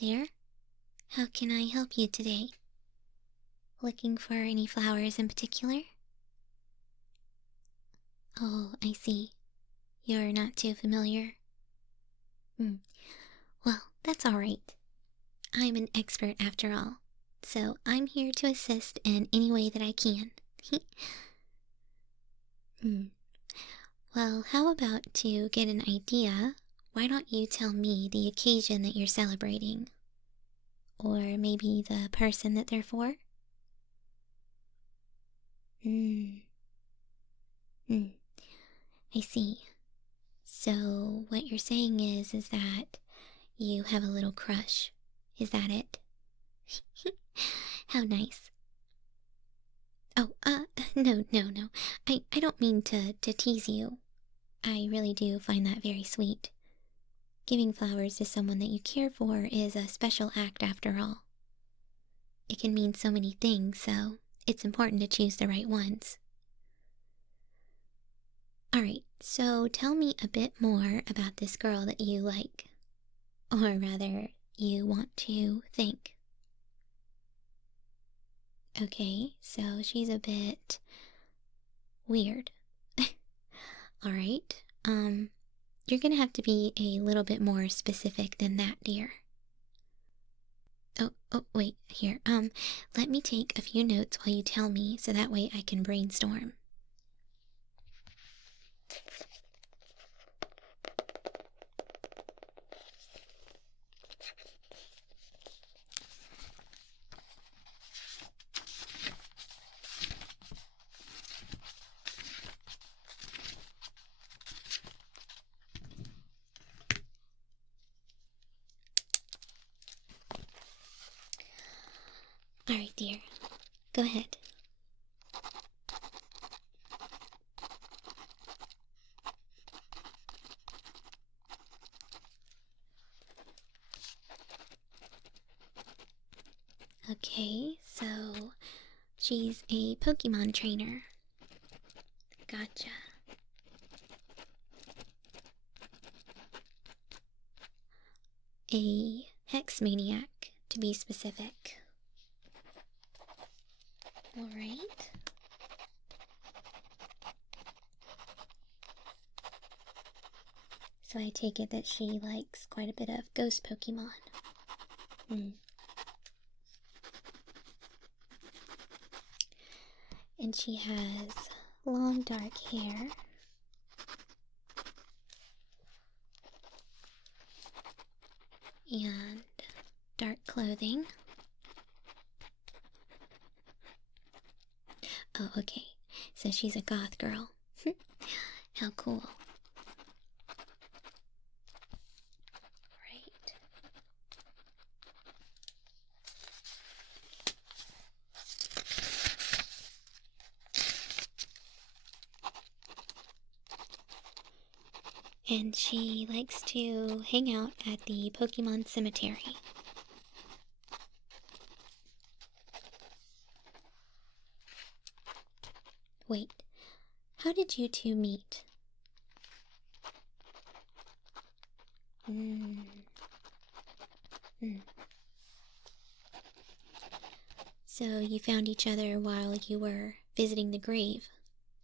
there. How can I help you today? Looking for any flowers in particular? Oh, I see. You're not too familiar. Well, that's alright. I'm an expert after all, so I'm here to assist in any way that I can. Well, how about to get an idea, why don't you tell me the occasion that you're celebrating? Or maybe the person that they're for? I see. So what you're saying is that you have a little crush. Is that it? How nice. Oh, no. I don't mean to tease you. I really do find that very sweet. Giving flowers to someone that you care for is a special act after all. It can mean so many things, so it's important to choose the right ones. Alright, so tell me a bit more about this girl that you like. Or rather, you want to think. Okay, so she's a bit weird. Alright, you're gonna have to be a little bit more specific than that, dear. Oh, wait, here, let me take a few notes while you tell me so that way I can brainstorm. Alright, dear, go ahead. Okay, so she's a Pokemon trainer. Gotcha. A hex maniac, to be specific. Alright. So I take it that she likes quite a bit of ghost Pokemon. And she has long dark hair. And dark clothing. Oh, okay. So she's a goth girl. How cool. Right. And she likes to hang out at the Pokemon cemetery. Wait, how did you two meet? So you found each other while you were visiting the grave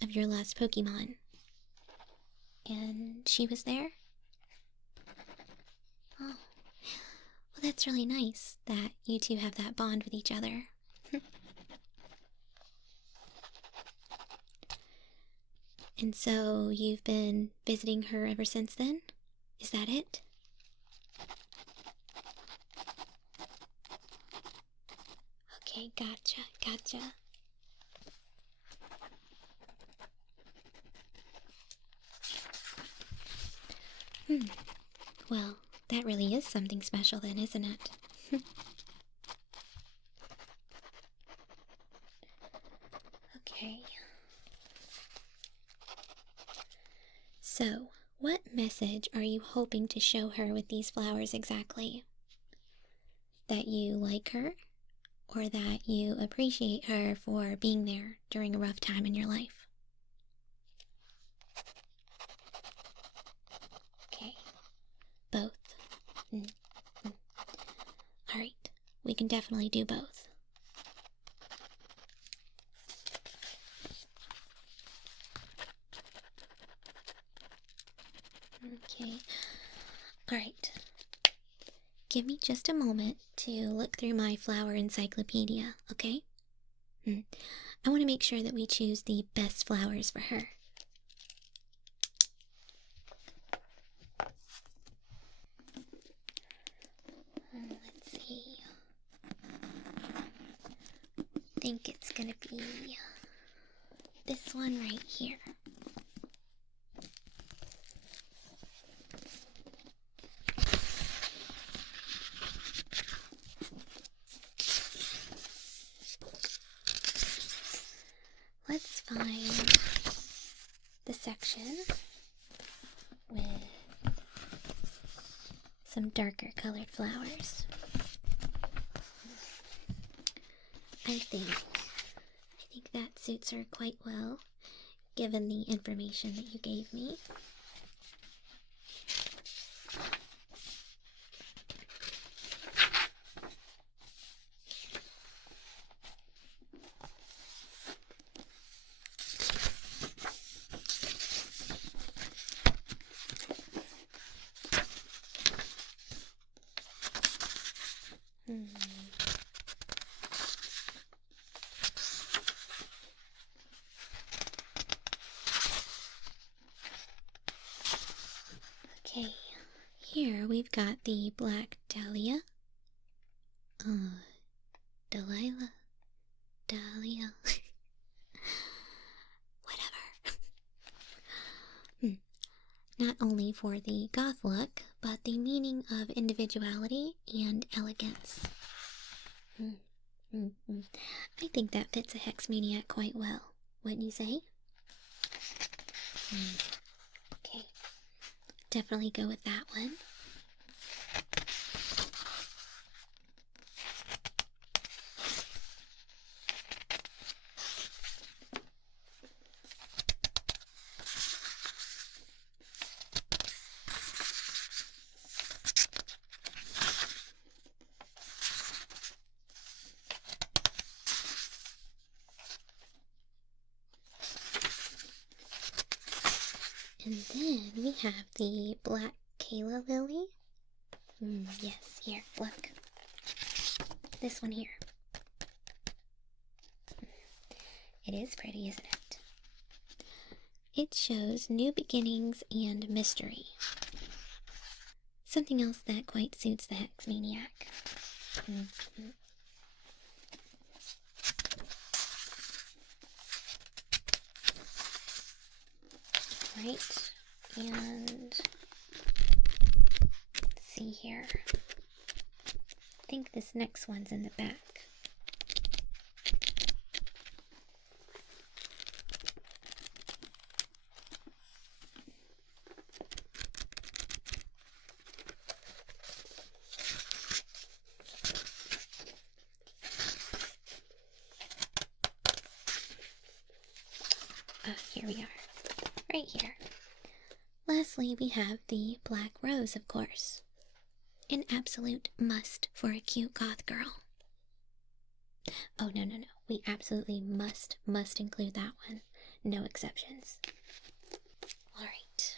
of your last Pokemon. And she was there? Oh, well, that's really nice that you two have that bond with each other. And so you've been visiting her ever since then? Is that it? Okay, gotcha. Well, that really is something special then, isn't it? Okay. So, what message are you hoping to show her with these flowers exactly? That you like her? Or that you appreciate her for being there during a rough time in your life? Okay. Both. we can definitely do both. Okay. Alright. Give me just a moment to look through my flower encyclopedia, okay? I want to make sure that we choose the best flowers for her. Let's see. I think it's gonna be this one right here. Let's find the section with some darker colored flowers. I think that suits her quite well, given the information that you gave me. Okay, here we've got the black dahlia. Delilah. Dahlia. Whatever. Not only for the goth look, but the meaning of individuality and elegance. I think that fits a hex maniac quite well, wouldn't you say? Okay, definitely go with that one. And then we have the black Kayla lily. Yes, here, look. This one here. It is pretty, isn't it? It shows new beginnings and mystery. Something else that quite suits the hex maniac. Right, and let's see here. I think this next one's in the back. Here we are. Right here. Lastly, we have the black rose, of course. An absolute must for a cute goth girl. Oh, no. We absolutely must include that one. No exceptions. Alright.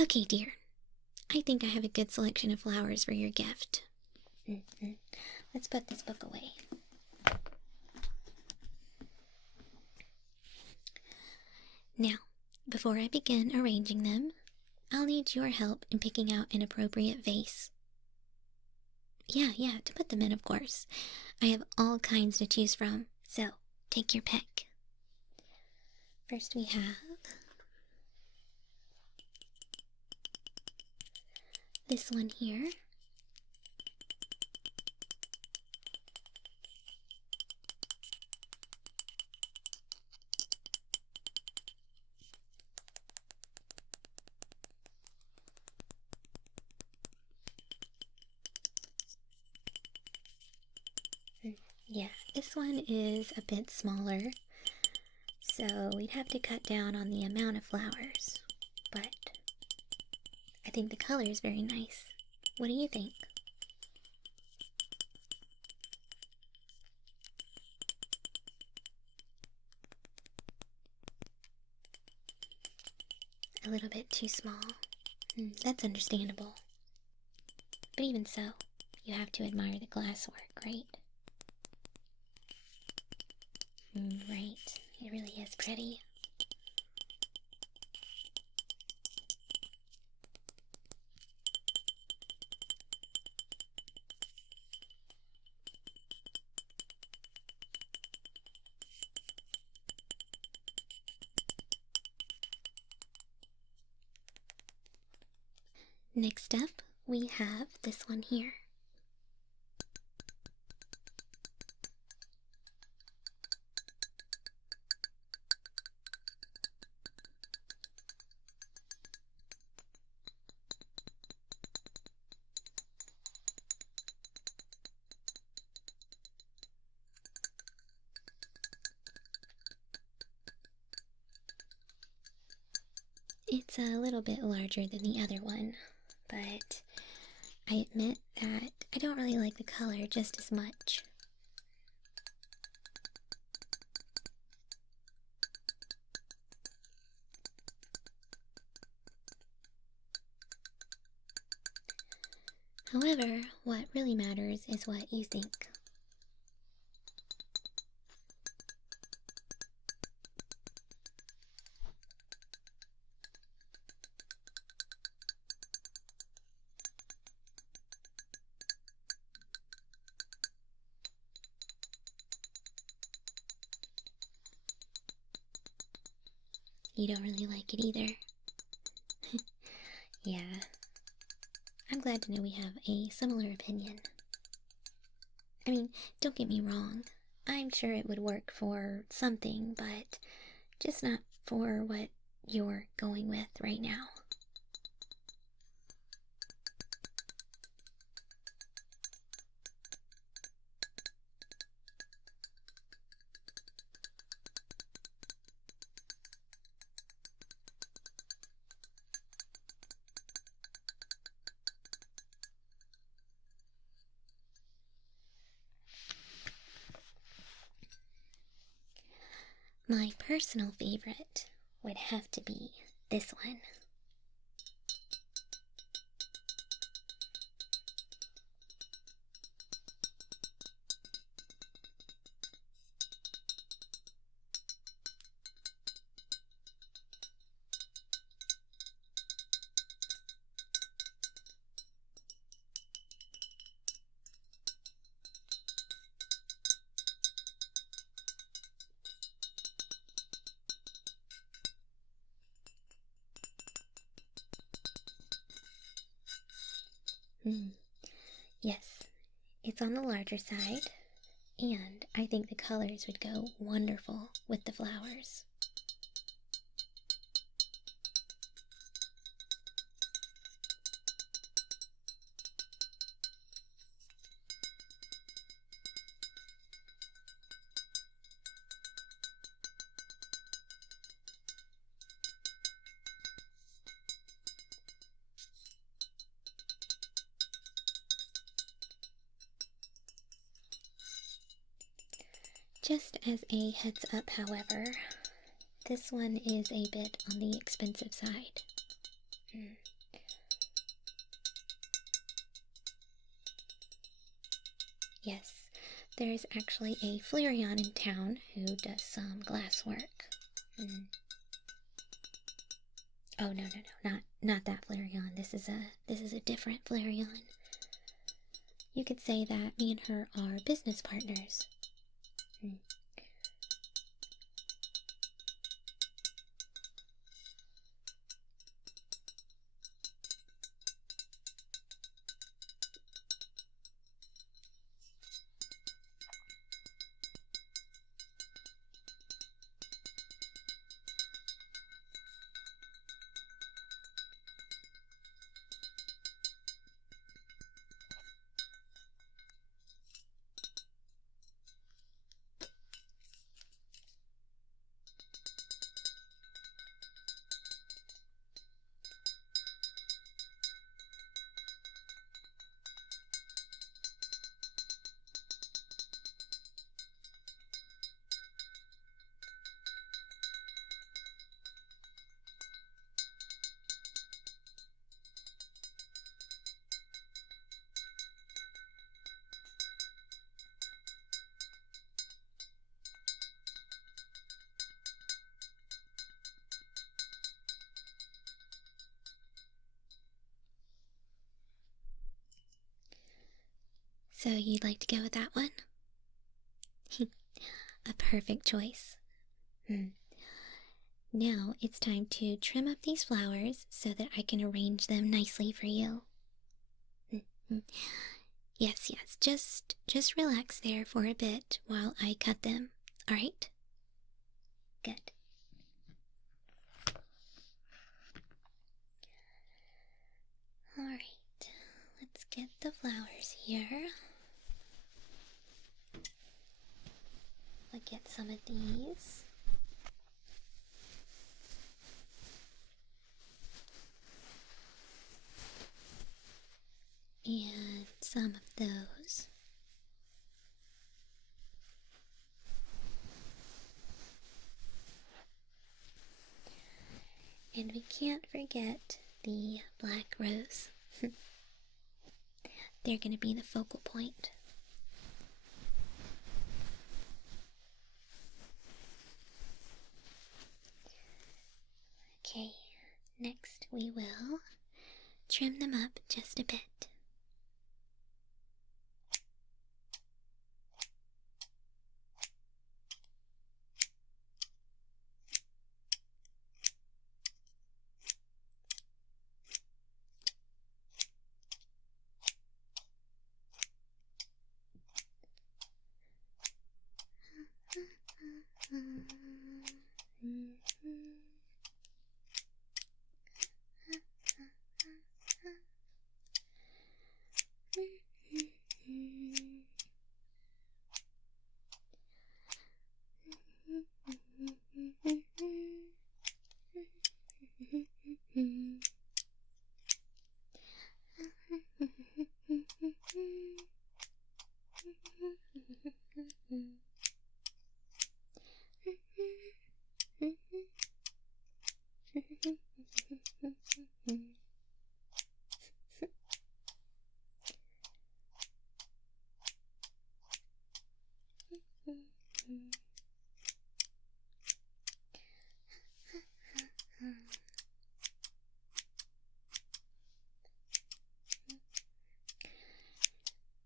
Okay, dear. I think I have a good selection of flowers for your gift. Let's put this book away. Now, before I begin arranging them, I'll need your help in picking out an appropriate vase. Yeah, to put them in, of course. I have all kinds to choose from, so take your pick. First we have this one here. Yeah, this one is a bit smaller, so we'd have to cut down on the amount of flowers, but I think the color is very nice. What do you think? A little bit too small. That's understandable. But even so, you have to admire the glasswork, right? Right. It really is pretty. Next up, we have this one here. It's a little bit larger than the other one, but I admit that I don't really like the color just as much. However, what really matters is what you think. You don't really like it either. Yeah. I'm glad to know we have a similar opinion. I mean, don't get me wrong. I'm sure it would work for something, but just not for what you're going with right now. My personal favorite would have to be this one. Yes, it's on the larger side, and I think the colors would go wonderful with the flowers. Just as a heads up, however, this one is a bit on the expensive side. Yes, there's actually a Flareon in town who does some glass work. Oh no, not that Flareon. This is a different Flareon. You could say that me and her are business partners. So you'd like to go with that one? A perfect choice. Now it's time to trim up these flowers so that I can arrange them nicely for you. Yes, just relax there for a bit while I cut them, alright? Good. Alright, let's get the flowers here. I'll get some of these. And some of those. And we can't forget the black rose. They're going to be the focal point. Okay, next we will trim them up just a bit.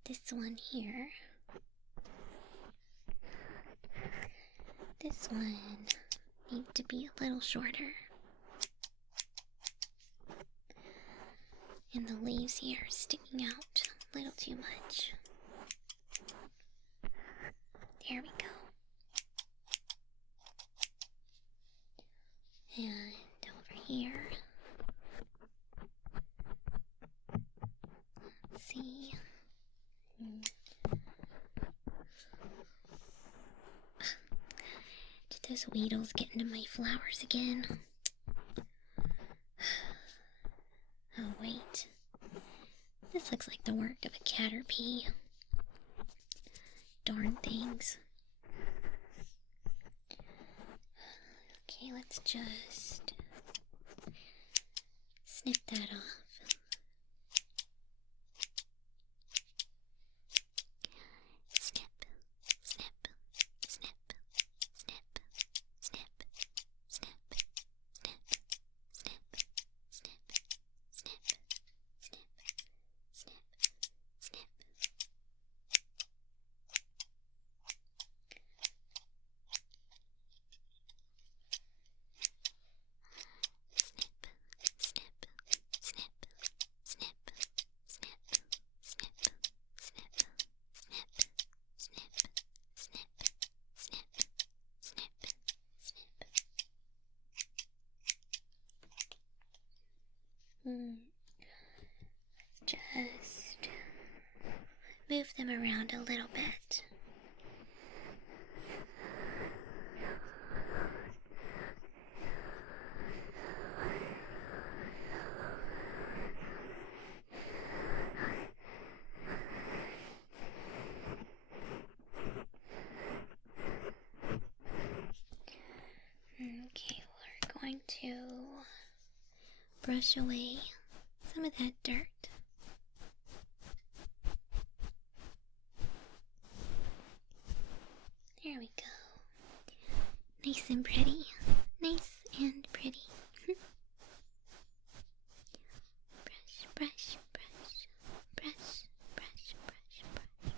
This one here. This one needs to be a little shorter. And the leaves here are sticking out a little too much. There we go. And over here. Let's see. Did those weedles get into my flowers again? Oh, wait. This looks like the work of a caterpie. Darn things. Okay, let's just snip that off. Snip, snip, snip, snip, snip, snip, snip, snip, snip, snip, snip, snip, snip. Just move them around a little bit. Okay, we're going to brush away some of that dirt. There we go. Nice and pretty. Nice and pretty. Brush, brush, brush, brush, brush, brush, brush.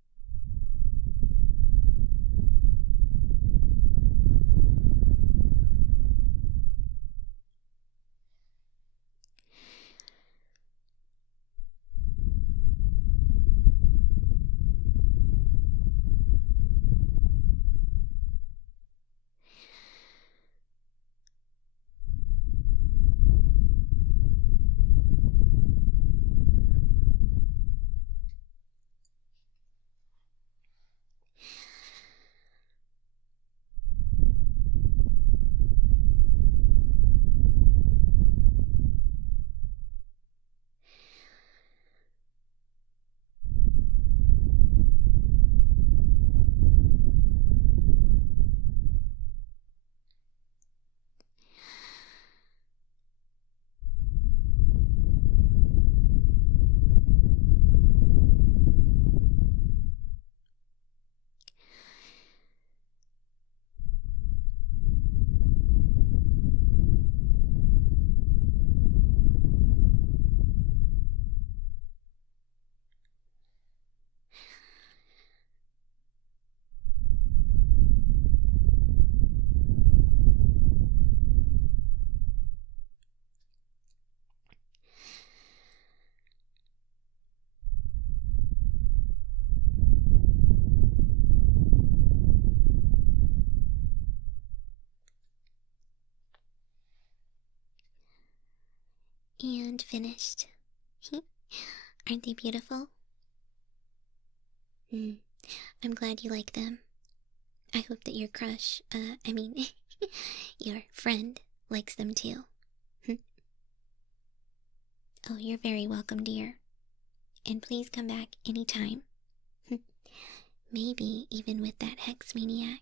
and finished. Aren't they beautiful? I'm glad you like them. I hope that your crush, your friend, likes them too. Oh, you're very welcome, dear. And please come back anytime. Maybe even with that hex maniac.